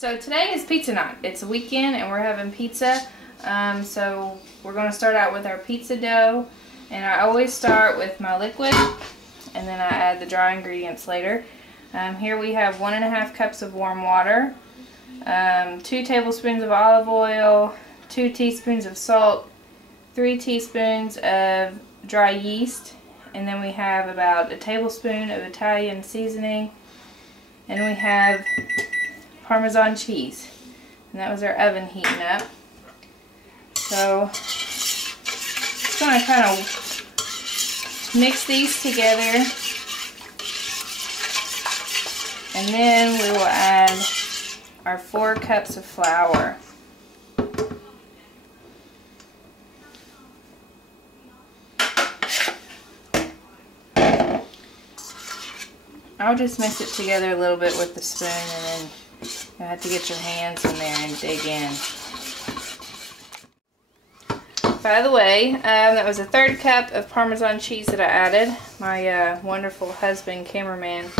So today is pizza night. It's a weekend and we're having pizza. So we're going to start out with our pizza dough. And I always start with my liquid and then I add the dry ingredients later. Here we have 1.5 cups of warm water, 2 tablespoons of olive oil, 2 teaspoons of salt, 3 teaspoons of dry yeast, and then we have about a tablespoon of Italian seasoning, and we have Parmesan cheese. And that was our oven heating up. So just going to kind of mix these together, and then we will add our 4 cups of flour. I'll just mix it together a little bit with the spoon, and then you have to get your hands in there and dig in. By the way, that was a 1/3 cup of Parmesan cheese that I added. My wonderful husband, cameraman,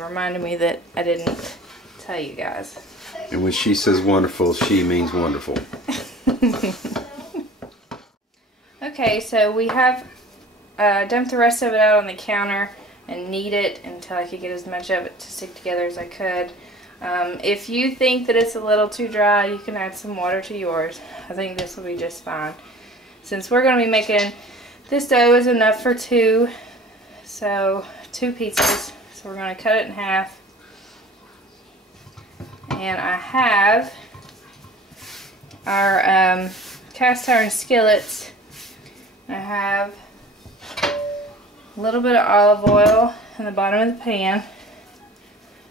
reminded me that I didn't tell you guys. And when she says wonderful, she means wonderful. Okay, so we have dumped the rest of it out on the counter and knead it until I could get as much of it to stick together as I could. If you think that it's a little too dry, you can add some water to yours. I think this will be just fine. Since we're going to be making, this dough is enough for 2, so 2 pizzas. So we're going to cut it in half. And I have our cast iron skillets. I have a little bit of olive oil in the bottom of the pan.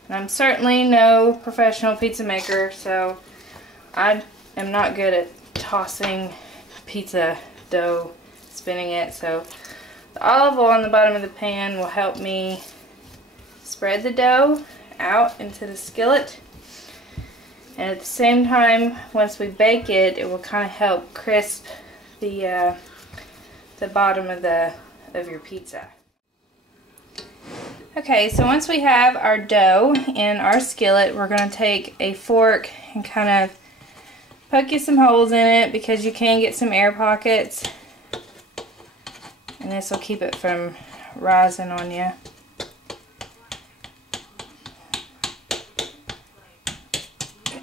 And I'm certainly no professional pizza maker, so I am not good at tossing pizza dough, spinning it. So the olive oil on the bottom of the pan will help me spread the dough out into the skillet. And at the same time, once we bake it, it will kind of help crisp the bottom of your pizza. Okay, so once we have our dough in our skillet, we're going to take a fork and kind of poke you some holes in it, because you can get some air pockets, and this will keep it from rising on you.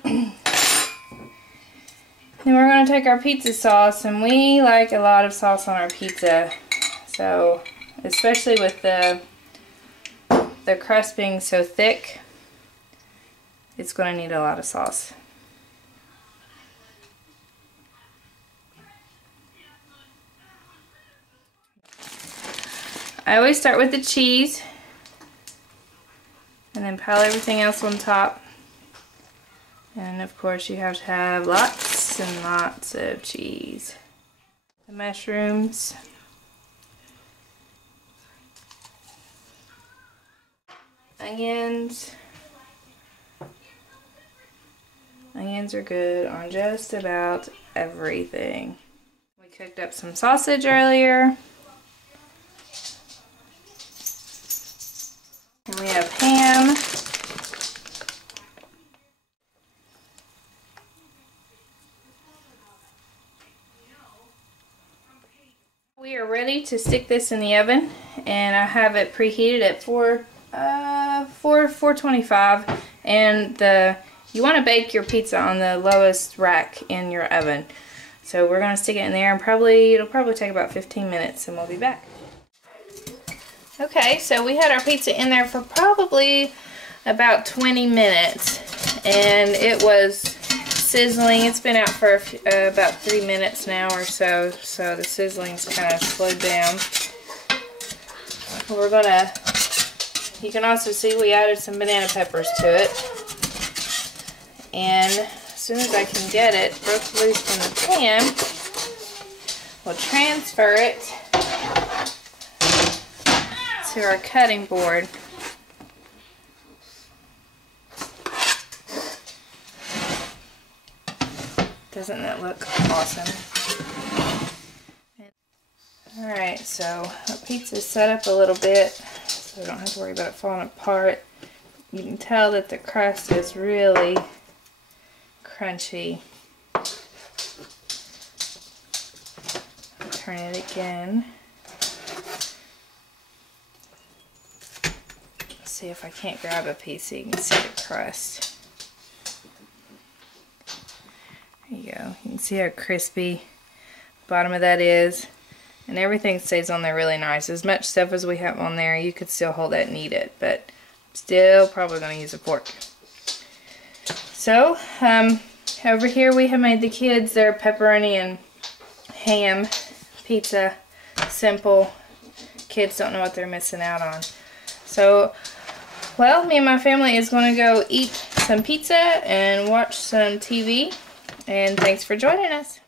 Then we're going to take our pizza sauce, and we like a lot of sauce on our pizza, so especially with the crust being so thick, it's going to need a lot of sauce. I always start with the cheese and then pile everything else on top. And of course you have to have lots and lots of cheese. The mushrooms. Onions. Onions are good on just about everything. We cooked up some sausage earlier. And we have ham. We are ready to stick this in the oven, and I have it preheated at 425, and you want to bake your pizza on the lowest rack in your oven. So we're going to stick it in there, and it'll probably take about 15 minutes, and we'll be back. Okay, so we had our pizza in there for probably about 20 minutes, and it was sizzling. It's been out for about 3 minutes now or so, so the sizzling's kind of slowed down. We're gonna, you can also see we added some banana peppers to it, and as soon as I can get it broke loose from the pan, we'll transfer it to our cutting board. Doesn't that look awesome? Alright, so our pizza's set up a little bit, so we don't have to worry about it falling apart. You can tell that the crust is really crunchy. Turn it again. Let's see if I can't grab a piece so you can see the crust. There you go. You can see how crispy the bottom of that is. And everything stays on there really nice. As much stuff as we have on there, you could still hold that and eat it. But still probably going to use a fork. So, over here we have made the kids their pepperoni and ham pizza. Simple. Kids don't know what they're missing out on. So, well, me and my family is going to go eat some pizza and watch some TV. And thanks for joining us.